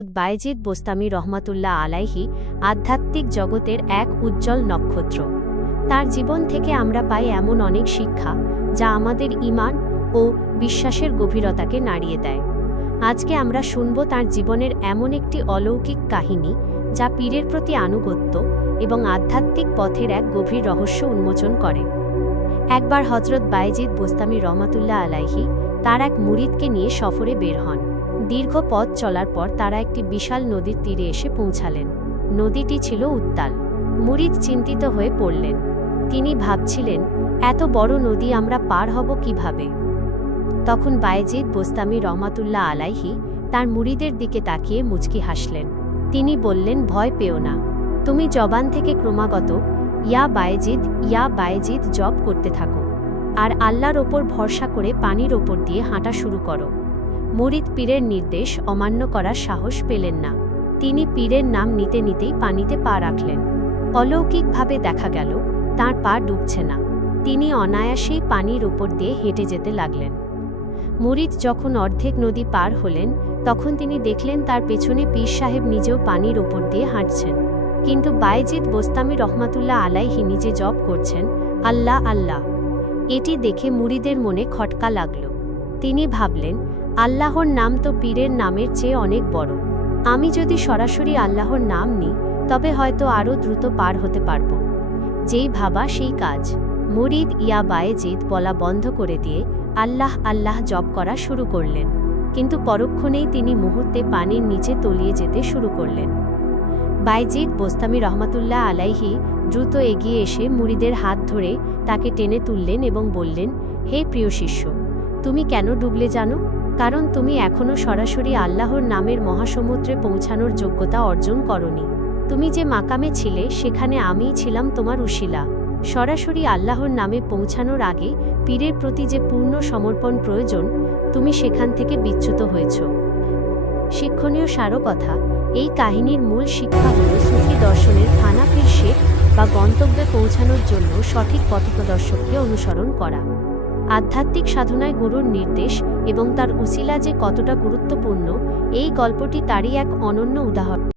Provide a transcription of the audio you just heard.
বায়েজিদ বোস্তামি রহমাতুল্লাহ আলাইহি আধ্যাত্মিক জগতের এক উজ্জ্বল নক্ষত্র। তার জীবন থেকে আমরা পাই এমন অনেক শিক্ষা যা আমাদের ঈমান ও বিশ্বাসের গভীরতাকে নাড়িয়ে দেয়। আজকে আমরা শুনব তার জীবনের এমন একটি অলৌকিক কাহিনী যা পীরের প্রতি আনুগত্য এবং আধ্যাত্মিক পথের এক গভীর রহস্য উন্মোচন করে। একবার হযরত বায়েজিদ বোস্তামি রহমাতুল্লাহ আলাইহি তার এক মুরিদকে নিয়ে সফরে বের হন। দীর্ঘ পথ চলার পর তারা একটি বিশাল নদীর তীরে এসে পৌঁছালেন। নদীটি ছিল উত্তাল। মুরিদ চিন্তিত হয়ে পড়লেন। তিনি ভাবছিলেন, এত বড় নদী আমরা পার হব কিভাবে? তখন বায়েজিদ বোস্তামি রহমাতুল্লাহ আলাইহি তার মুরিদের দিকে তাকিয়ে মুচকি হাসলেন। তিনি বললেন, ভয় পেও না, তুমি জবান থেকে ক্রমাগত ইয়া বায়েজিদ জপ করতে থাকো আর আল্লাহর ওপর ভরসা করে পানির ওপর দিয়ে হাঁটা শুরু করো। মুরিদ পীরের নির্দেশ অমান্য করার সাহস পেলেন না। তিনি পীরের নাম নিতে নিতেই পানিতে পা রাখলেন। অলৌকিকভাবে দেখা গেল তাঁর পা ডুবছে না। তিনি অনায়াসেই পানির উপর দিয়ে হেঁটে যেতে লাগলেন। মুরিদ যখন অর্ধেক নদী পার হলেন তখন তিনি দেখলেন তার পেছনে পীর সাহেব নিজেও পানির ওপর দিয়ে হাঁটছেন। কিন্তু বায়েজিদ বোস্তামি রহমাতুল্লাহ আলাইহি নিজে জপ করছেন, আল্লাহ আল্লাহ। এটি দেখে মুরিদের মনে খটকা লাগল। তিনি ভাবলেন, আল্লাহর নাম তো পীরের নামের চেয়ে অনেক বড়। আমি যদি সরাসরি আল্লাহর নাম নিই তবে হয়তো আরও দ্রুত পার হতে পারব। যেই ভাবা সেই কাজ। মুরিদ ইয়া বায়েজিদ বলা বন্ধ করে দিয়ে আল্লাহ আল্লাহ জপ করা শুরু করলেন। কিন্তু পরক্ষণেই তিনি মুহূর্তে পানির নিচে তলিয়ে যেতে শুরু করলেন। বায়েজিদ বোস্তামি রহমাতুল্লাহ আলাইহি দ্রুত এগিয়ে এসে মুরিদের হাত ধরে তাকে টেনে তুললেন এবং বললেন, হে প্রিয় শিষ্য, তুমি কেন ডুবলে জানো? কারণ তুমি এখনও সরাসরি আল্লাহর নামের মহাসমুদ্রে পৌঁছানোর যোগ্যতা অর্জন করনি। তুমি যে মাকামে ছিলে সেখানে আমিই ছিলাম তোমার উশিলা। সরাসরি আল্লাহর নামে পৌঁছানোর আগে পীরের প্রতি যে পূর্ণ সমর্পণ প্রয়োজন, তুমি সেখান থেকে বিচ্যুত হয়েছ। শিক্ষণীয় সারকথা, এই কাহিনীর মূল শিক্ষা হল সুফি দর্শনের ফানা পীর শেখ বা গন্তব্যে পৌঁছানোর জন্য সঠিক পথপ্রদর্শককে অনুসরণ করা। আধ্যাত্মিক সাধনায় গুরুর নির্দেশ এবং তার উসিলা যে কতটা গুরুত্বপূর্ণ, এই গল্পটি তারই এক অনন্য উদাহরণ।